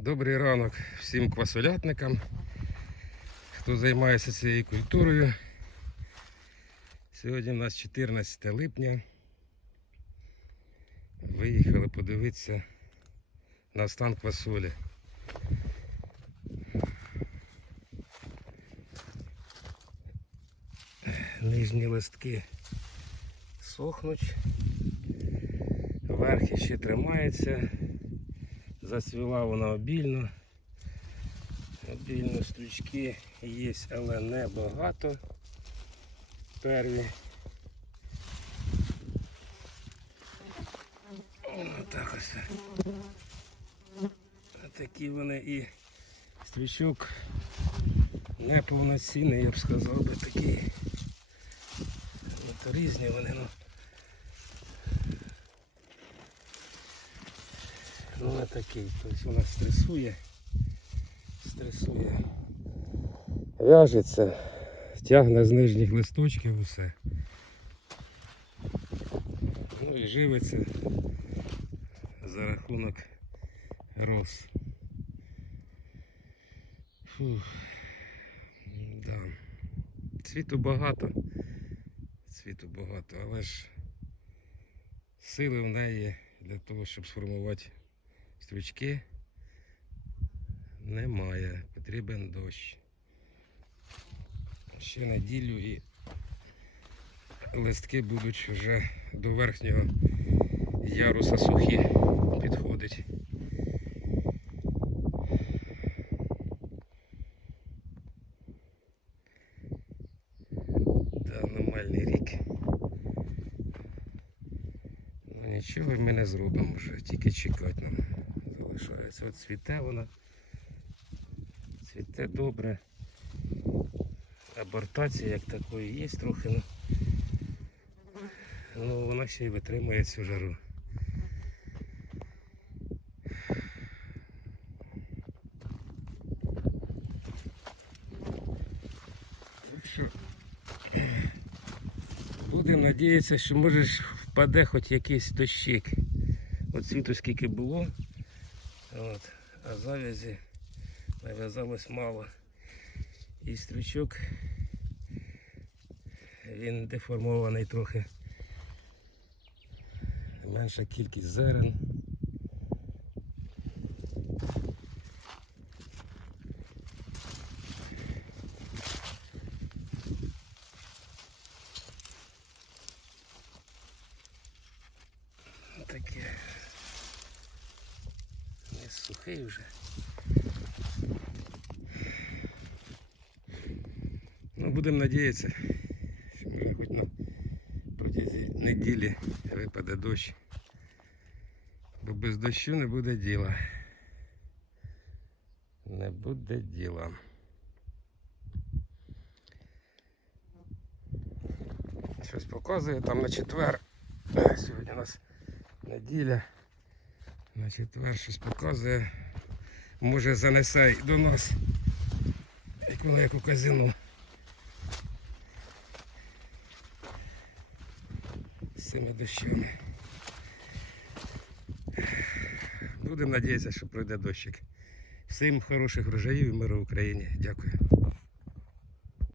Добрий ранок всім квасолятникам, хто займається цією культурою. Сьогодні у нас 14 липня. Виїхали подивитися на стан квасолі. Нижні листки сохнуть, верхи ще тримаються. Зацвіла вона обільно. Обільно стрічки є, але не багато. Перві. Отак ось. Такі вони і стрічок неповноцінний, я б сказав би такий. От різні вони, ну. Ну не такий, тобто вона стресує, стресує, в'яжеться, тягне з нижніх листочків усе. Ну і живиться за рахунок роз. Фух. Да. Цвіту багато, цвіту багато, але ж сили в неї для того, щоб сформувати стручки немає. Потрібен дощ. Ще неділю і листки будуть вже до верхнього яруса сухі підходить. Та аномальний рік. Ну нічого ми не зробимо вже, тільки чекати нам залишається. От цвіте вона. Цвіте добре. Абортація як такої є трохи, ну, ну вона ще й витримує цю жару. Так що будемо надіятися, що може ж впаде хоч якийсь дощик. От світу скільки було, от, а завязі нав'язалось мало. І стрючок він деформований трохи. Менша кількість зерен. Таке. Не сухий вже. Ну, будемо надіятися, що може хоч на протязі неділі випаде дощ. Бо без дощу не буде діла. Не буде діла. Щось показує там на четвер. Сьогодні у нас неділя. На четвер щось показує. Може занесе й до нас як як у казино. З цими дощами. Будемо надіятися, що пройде дощик. Всім хороших врожаїв і миру в Україні. Дякую.